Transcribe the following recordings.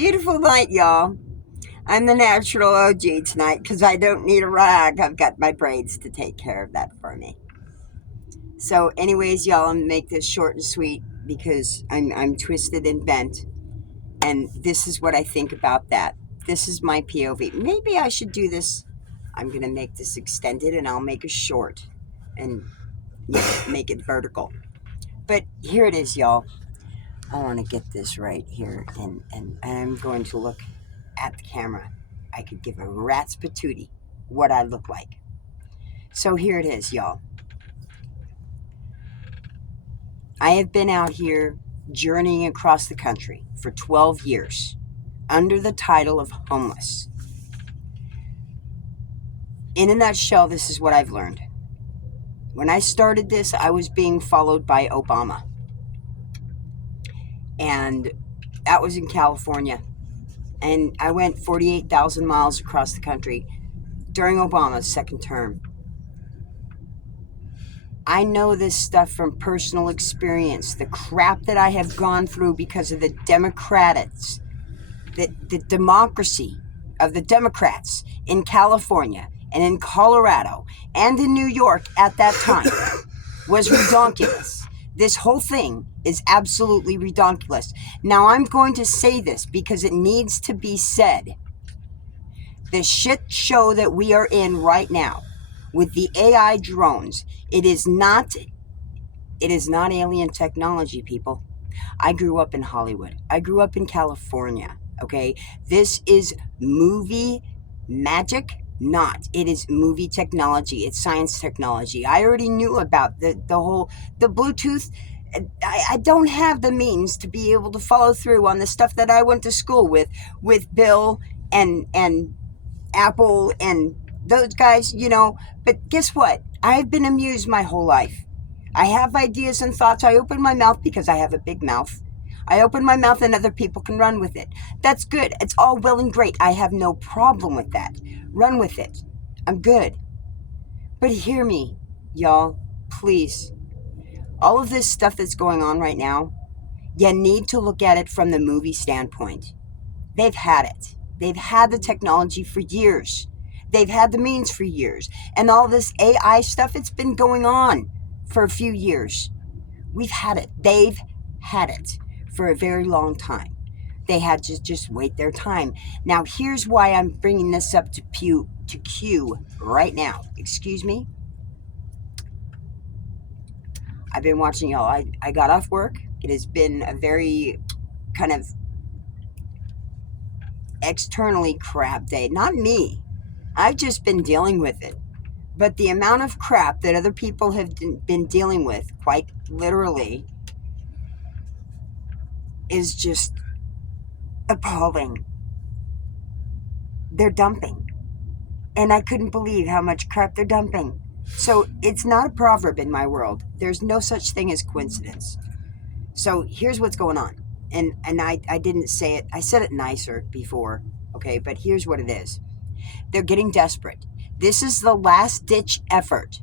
Beautiful night, y'all. I'm the natural OG tonight because I don't need a rag. I've got my braids to take care of that for me. So, anyways, y'all, I'm gonna make this short and sweet because I'm twisted and bent, and this is what I think about that. This is my POV. Maybe I should do this. I'm gonna make this extended, and I'll make a short, and make it vertical. But here it is, y'all. I want to get this right here, and I'm going to look at the camera. I could give a rat's patootie what I look like. So here it is, y'all. I have been out here journeying across the country for 12 years under the title of homeless. In a nutshell, this is what I've learned. When I started this, I was being followed by Obama. And that was in California. And I went 48,000 miles across the country during Obama's second term. I know this stuff from personal experience, the crap that I have gone through because of the Democrats, the democracy of the Democrats in California and in Colorado and in New York at that time was redonkulous. This whole thing is absolutely redonkulous. Now, I'm going to say this because it needs to be said. The shit show that we are in right now with the AI drones, it is not alien technology, people. I grew up in Hollywood. I grew up in California, okay? This is movie magic. Not. It is movie technology. It's science technology. I already knew about the Bluetooth. I don't have the means to be able to follow through on the stuff that I went to school with Bill and Apple and those guys, But guess what? I've been amused my whole life. I have ideas and thoughts. I open my mouth because I have a big mouth. I open my mouth and other people can run with it. That's good. It's all well and great. I have no problem with that. Run with it. I'm good. But hear me, y'all, please. All of this stuff that's going on right now, you need to look at it from the movie standpoint. They've had it. They've had the technology for years. They've had the means for years. And all this AI stuff, it's been going on for a few years. We've had it. They've had it for a very long time. They had to just wait their time. Now, here's why I'm bringing this up to queue right now. Excuse me. I've been watching y'all. I got off work. It has been a very kind of externally crap day. Not me. I've just been dealing with it. But the amount of crap that other people have been dealing with, quite literally, is just appalling. They're dumping. And I couldn't believe how much crap they're dumping. So it's not a proverb in my world. There's no such thing as coincidence. So here's what's going on. And I didn't say it. I said it nicer before, okay? But here's what it is. They're getting desperate. This is the last-ditch effort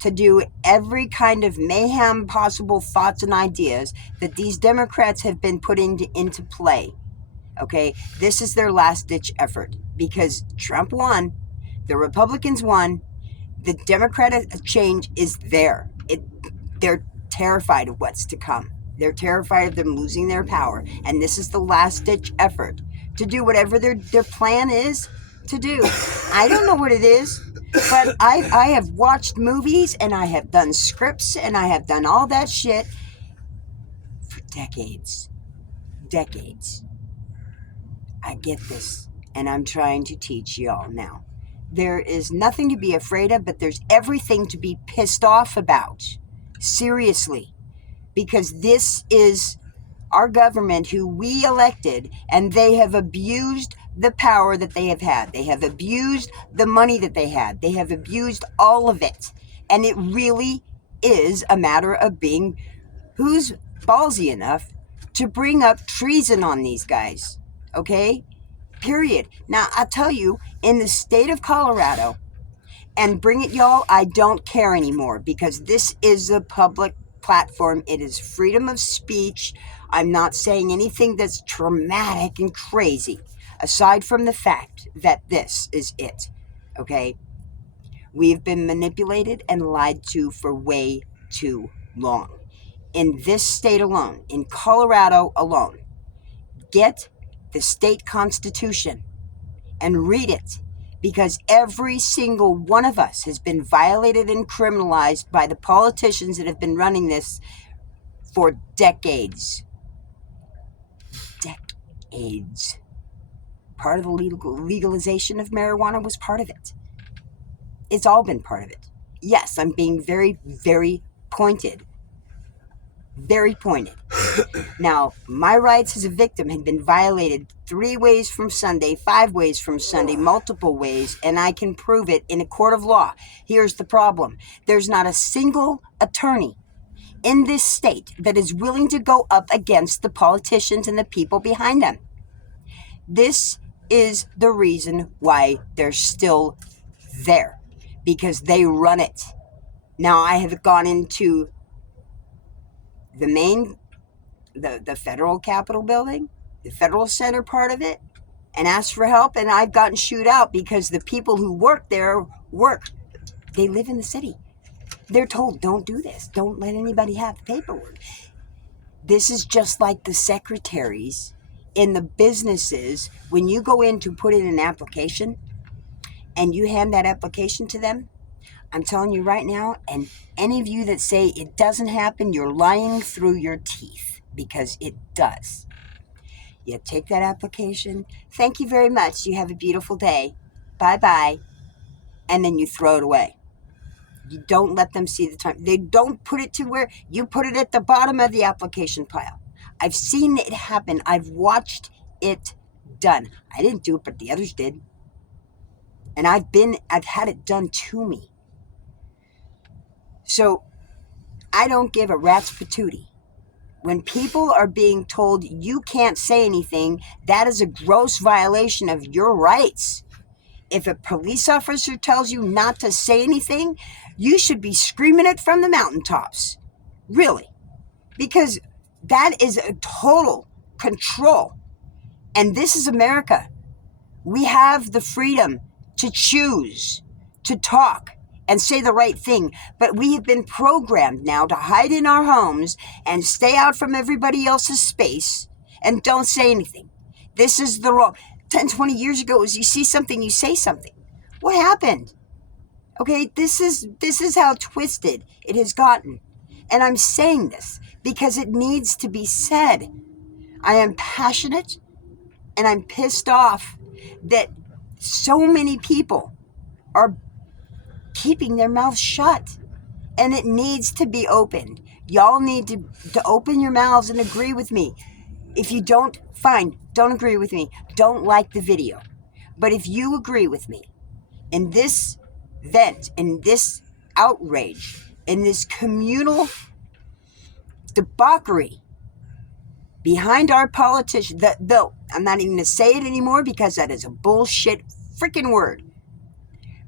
to do every kind of mayhem possible thoughts and ideas that these Democrats have been put into play, okay? This is their last-ditch effort because Trump won, the Republicans won, the Democratic change is there. They're terrified of what's to come. They're terrified of them losing their power, and this is the last-ditch effort to do whatever their plan is to do. I don't know what it is, but I have watched movies, and I have done scripts, and I have done all that shit for decades. Decades. I get this, and I'm trying to teach y'all now. There is nothing to be afraid of, but there's everything to be pissed off about. Seriously. Because this is our government who we elected, and they have abused the power that they have had. They have abused the money that they had. They have abused all of it. And it really is a matter of being who's ballsy enough to bring up treason on these guys. Okay? Period. Now, I'll tell you, in the state of Colorado, and bring it, y'all, I don't care anymore because this is a public platform. It is freedom of speech. I'm not saying anything that's traumatic and crazy, aside from the fact that this is it, okay? We've been manipulated and lied to for way too long. In this state alone, in Colorado alone, get the state constitution and read it, because every single one of us has been violated and criminalized by the politicians that have been running this for decades. Decades. Part of the legalization of marijuana was part of it. It's all been part of it. Yes, I'm being very, very pointed. Very pointed. Now, my rights as a victim had been violated 3 ways from Sunday, 5 ways from Sunday, multiple ways, and I can prove it in a court of law. Here's the problem. There's not a single attorney in this state that is willing to go up against the politicians and the people behind them. This is the reason why they're still there, because they run it. Now, I have gone into the main, the federal Capitol building, the federal center part of it, and asked for help, and I've gotten shooed out because the people who work there they live in the city. They're told, don't do this. Don't let anybody have the paperwork. This is just like the secretaries in the businesses. When you go in to put in an application and you hand that application to them, I'm telling you right now, and any of you that say it doesn't happen, you're lying through your teeth, because it does. You take that application. Thank you very much. You have a beautiful day. Bye-bye. And then you throw it away. You don't let them see the time. They don't put it to where you put it at the bottom of the application pile. I've seen it happen. I've watched it done. I didn't do it, but the others did. And I've had it done to me. So I don't give a rat's patootie. When people are being told you can't say anything, that is a gross violation of your rights. If a police officer tells you not to say anything, you should be screaming it from the mountaintops. Really. Because that is a total control. And this is America. We have the freedom to choose, to talk, and say the right thing. But we have been programmed now to hide in our homes and stay out from everybody else's space and don't say anything. This is the wrong. 10, 20 years ago, is you see something, you say something. What happened? Okay, this is how twisted it has gotten. And I'm saying this because it needs to be said. I am passionate and I'm pissed off that so many people are keeping their mouths shut, and it needs to be opened. Y'all need to open your mouths and agree with me. If you don't, fine, don't agree with me. Don't like the video. But if you agree with me in this vent, in this outrage, in this communal debauchery behind our politicians, though I'm not even going to say it anymore because that is a bullshit freaking word,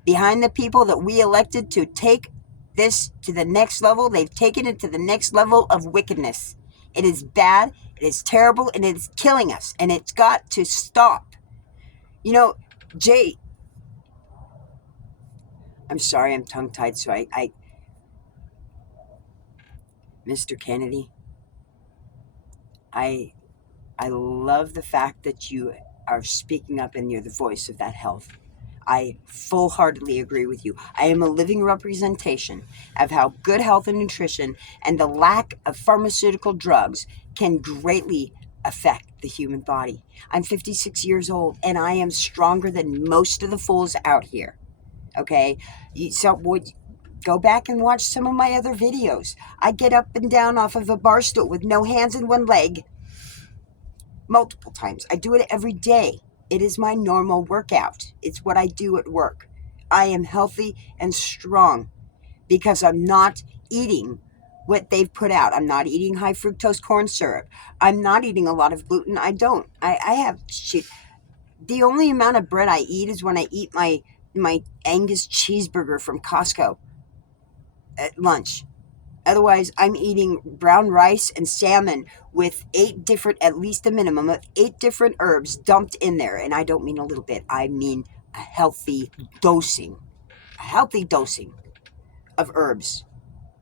behind the people that we elected to take this to the next level, they've taken it to the next level of wickedness. It is bad, it is terrible, and it is killing us, and it's got to stop. You know, Jay, I'm sorry, I'm tongue-tied, so I Mr. Kennedy, I love the fact that you are speaking up and you're the voice of that health. I full-heartedly agree with you. I am a living representation of how good health and nutrition and the lack of pharmaceutical drugs can greatly affect the human body. I'm 56 years old, and I am stronger than most of the fools out here, okay? Go back and watch some of my other videos. I get up and down off of a bar stool with no hands and one leg multiple times. I do it every day. It is my normal workout. It's what I do at work. I am healthy and strong because I'm not eating what they've put out. I'm not eating high fructose corn syrup. I'm not eating a lot of gluten. I don't. I have shit. The only amount of bread I eat is when I eat my Angus cheeseburger from Costco at lunch. Otherwise, I'm eating brown rice and salmon with at least a minimum of 8 different herbs dumped in there. And I don't mean a little bit, I mean a dosing, a healthy dosing of herbs.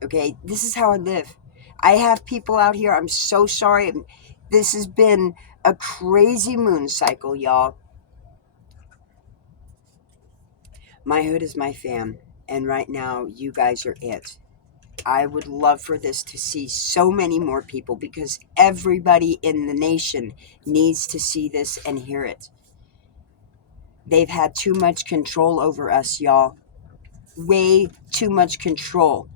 Okay, this is how I live. I have people out here, I'm so sorry. This has been a crazy moon cycle, y'all. My hood is my fam, and right now, you guys are it. I would love for this to see so many more people because everybody in the nation needs to see this and hear it. They've had too much control over us, y'all. Way too much control.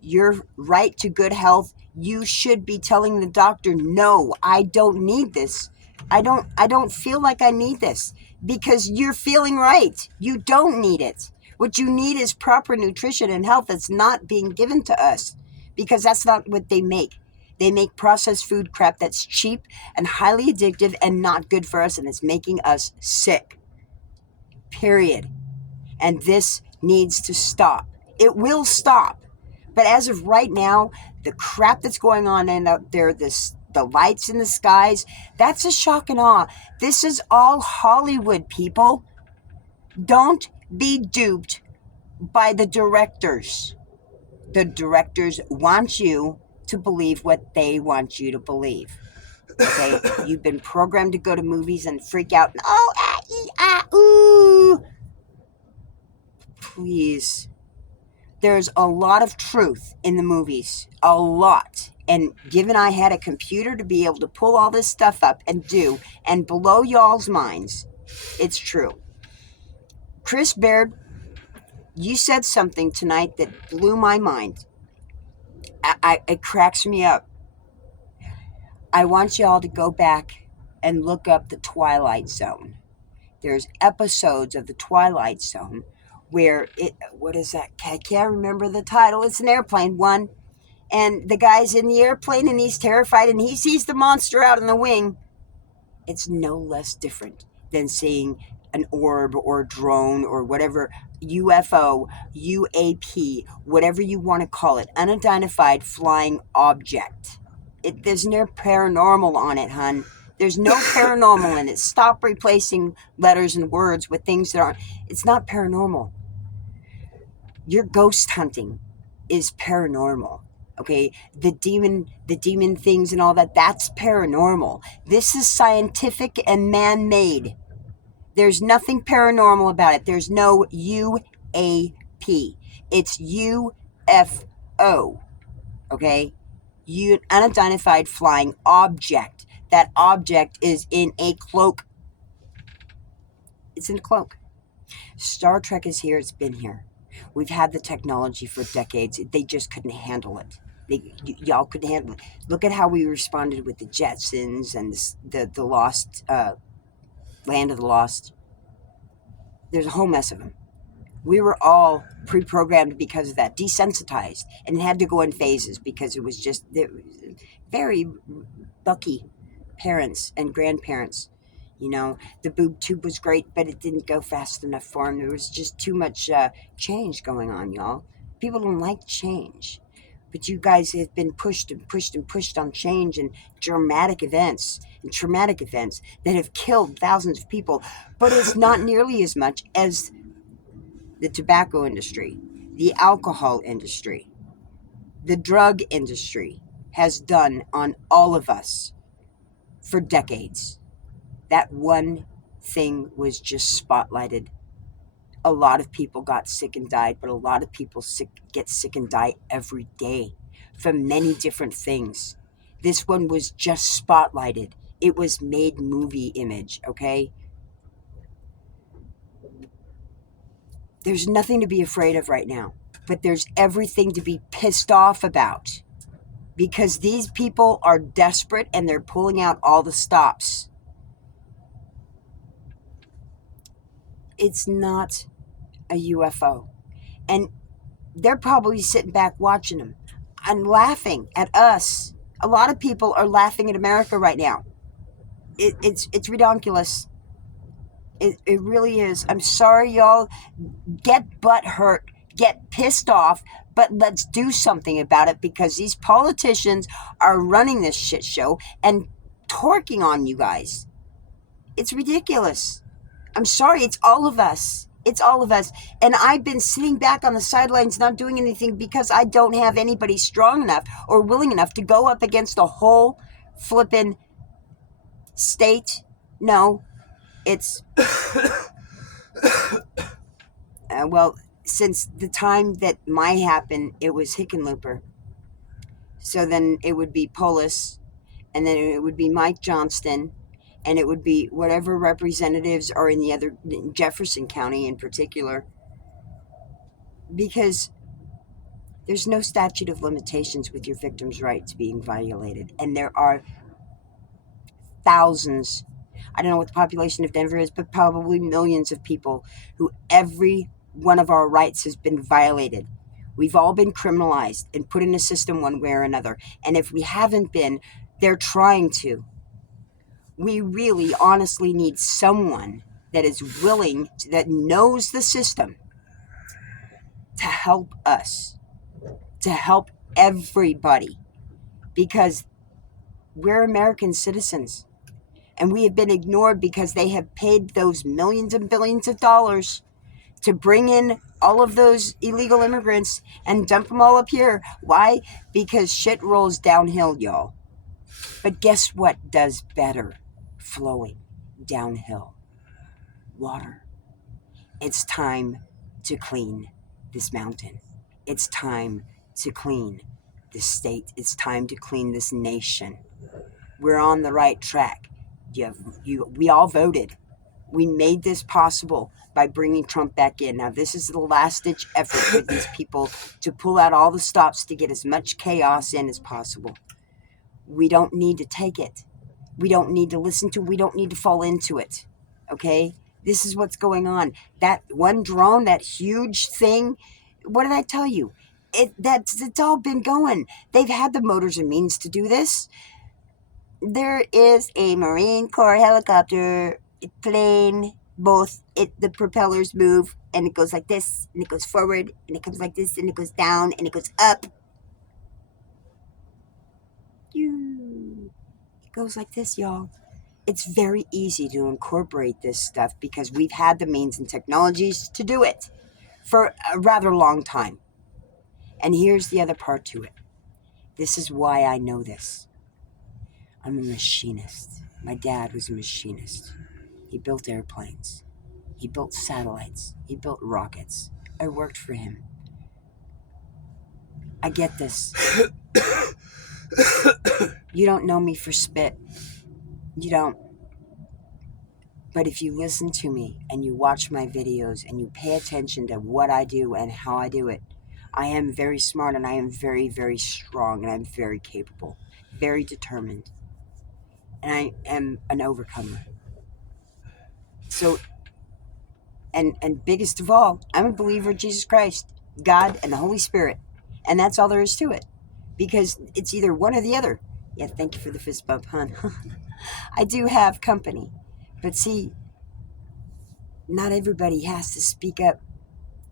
Your right to good health, you should be telling the doctor, no, I don't need this. I don't feel like I need this, because you're feeling right. You don't need it. What you need is proper nutrition and health that's not being given to us, because that's not what they make. They make processed food crap that's cheap and highly addictive and not good for us, and it's making us sick. Period. And this needs to stop. It will stop. But as of right now, the crap that's going on out there, the lights in the skies, that's a shock and awe. This is all Hollywood, people. Don't be duped by the directors. The directors want you to believe what they want you to believe. Okay? You've been programmed to go to movies and freak out. Oh, ah, ee, ah, ooh. Please. There's a lot of truth in the movies. A lot. And given I had a computer to be able to pull all this stuff up and blow y'all's minds, it's true. Chris Baird, you said something tonight that blew my mind. It cracks me up. I want y'all to go back and look up The Twilight Zone. There's episodes of The Twilight Zone where what is that? I can't remember the title. It's an airplane one. And the guy's in the airplane and he's terrified and he sees the monster out in the wing. It's no less different than seeing an orb or drone or whatever, UFO, UAP, whatever you want to call it, unidentified flying object. There's no paranormal on it, hun. There's no paranormal in it. Stop replacing letters and words with things that aren't. It's not paranormal. Your ghost hunting is paranormal. Okay, the demon things and all that, that's paranormal. This is scientific and man-made. There's nothing paranormal about it. There's no UAP. It's UFO. Okay? Unidentified flying object. That object is in a cloak. It's in a cloak. Star Trek is here. It's been here. We've had the technology for decades. They just couldn't handle it. Y'all couldn't handle it. Look at how we responded with the Jetsons and the Lost, Land of the Lost. There's a whole mess of them. We were all pre-programmed because of that, desensitized, and it had to go in phases because it was just very lucky parents and grandparents. You know, the boob tube was great, but it didn't go fast enough for them. There was just too much change going on, y'all. People don't like change. But you guys have been pushed and pushed and pushed on change and dramatic events and traumatic events that have killed thousands of people. But it's not nearly as much as the tobacco industry, the alcohol industry, the drug industry has done on all of us for decades. That one thing was just spotlighted. A lot of people got sick and died, but a lot of people get sick and die every day from many different things. This one was just spotlighted. It was made movie image, okay? There's nothing to be afraid of right now, but there's everything to be pissed off about because these people are desperate and they're pulling out all the stops. It's not a UFO. And they're probably sitting back watching them and laughing at us. A lot of people are laughing at America right now. It's ridiculous. It really is. I'm sorry, y'all. Get butt hurt. get pissed off, but let's do something about it, because these politicians are running this shit show and torquing on you guys. It's ridiculous. I'm sorry, it's all of us. It's all of us. And I've been sitting back on the sidelines not doing anything because I don't have anybody strong enough or willing enough to go up against the whole flippin' state. No, it's... well, since the time that my happened, it was Hickenlooper. So then it would be Polis, and then it would be Mike Johnston, and it would be whatever representatives are in the other, Jefferson County in particular, because there's no statute of limitations with your victim's rights being violated. And there are thousands, I don't know what the population of Denver is, but probably millions of people who every one of our rights has been violated. We've all been criminalized and put in a system one way or another. And if we haven't been, they're trying to. We really honestly need someone that is willing, that knows the system, to help us, to help everybody, because we're American citizens. And we have been ignored because they have paid those millions and billions of dollars to bring in all of those illegal immigrants and dump them all up here. Why? Because shit rolls downhill, y'all. But guess what does better flowing downhill? Water. It's time to clean this mountain. It's time to clean this state. It's time to clean this nation. We're on the right track. We all voted. We made this possible by bringing Trump back in. Now, this is the last-ditch effort with these people to pull out all the stops to get as much chaos in as possible. We don't need to take it. We don't need to listen to it. We don't need to fall into it. Okay? This is what's going on. That one drone, that huge thing, what did I tell you? It's all been going. They've had the motors and means to do this. There is a Marine Corps helicopter plane. The propellers move, and it goes like this, and it goes forward, and it comes like this, and it goes down, and it goes up. It goes like this, y'all. It's very easy to incorporate this stuff because we've had the means and technologies to do it for a rather long time. And here's the other part to it. This is why I know this. I'm a machinist. My dad was a machinist. He built airplanes. He built satellites. He built rockets. I worked for him. I get this. You don't know me for spit. You don't. But if you listen to me and you watch my videos and you pay attention to what I do and how I do it, I am very smart, and I am very, very strong, and I'm very capable, very determined. And I am an overcomer. So, and biggest of all, I'm a believer of Jesus Christ, God, and the Holy Spirit. And that's all there is to it. Because it's either one or the other. Yeah, thank you for the fist bump, hon. I do have company. But see, not everybody has to speak up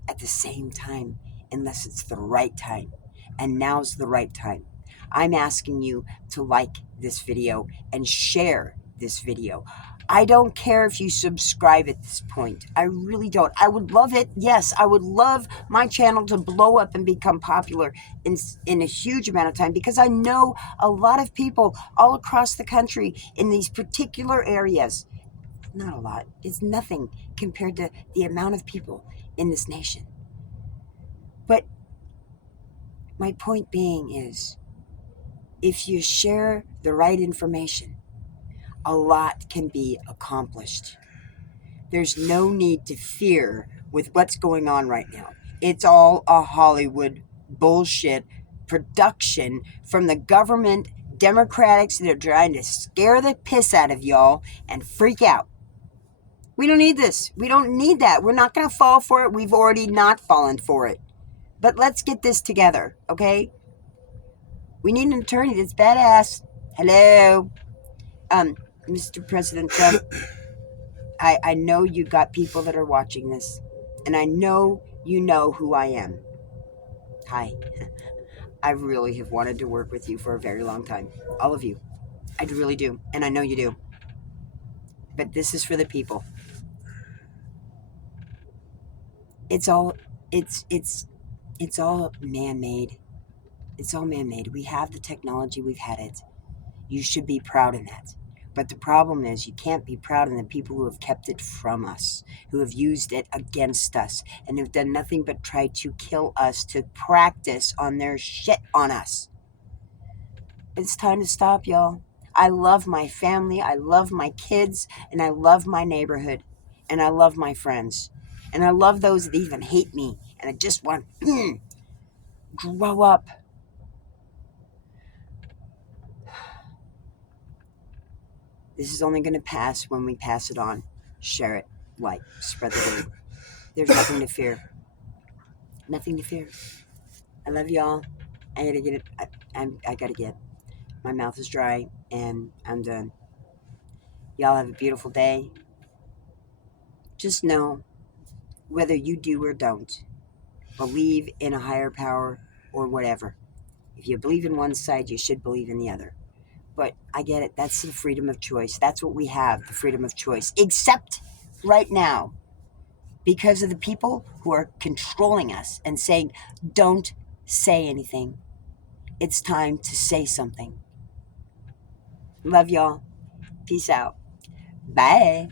at the same time unless it's the right time. And now's the right time. I'm asking you to like this video and share this video. I don't care if you subscribe at this point. I really don't. I would love it. Yes, I would love my channel to blow up and become popular in a huge amount of time, because I know a lot of people all across the country in these particular areas. Not a lot. It's nothing compared to the amount of people in this nation. But my point being is, if you share the right information, a lot can be accomplished. There's no need to fear with what's going on right now. It's all a Hollywood bullshit production from the government Democrats that are trying to scare the piss out of y'all and freak out. We don't need this. We don't need that. We're not going to fall for it. We've already not fallen for it. But let's get this together, okay? We need an attorney that's badass. Hello. Mr. President Trump, I know you got people that are watching this, and I know you know who I am. Hi. I really have wanted to work with you for a very long time. All of you. I really do. And I know you do. But this is for the people. It's all it's all man-made. It's all man-made. We have the technology, we've had it. You should be proud in that. But the problem is you can't be proud in the people who have kept it from us, who have used it against us, and have done nothing but try to kill us, to practice on their shit on us. It's time to stop, y'all. I love my family, I love my kids, and I love my neighborhood, and I love my friends. And I love those that even hate me, and I just want grow up. This is only going to pass when we pass it on. Share it, like, spread the word. There's nothing to fear. Nothing to fear. I love y'all. I gotta get it. I gotta get. My mouth is dry, and I'm done. Y'all have a beautiful day. Just know, whether you do or don't, believe in a higher power or whatever. If you believe in one side, you should believe in the other. But I get it. That's the freedom of choice. That's what we have, the freedom of choice. Except right now, because of the people who are controlling us and saying, don't say anything. It's time to say something. Love y'all. Peace out. Bye.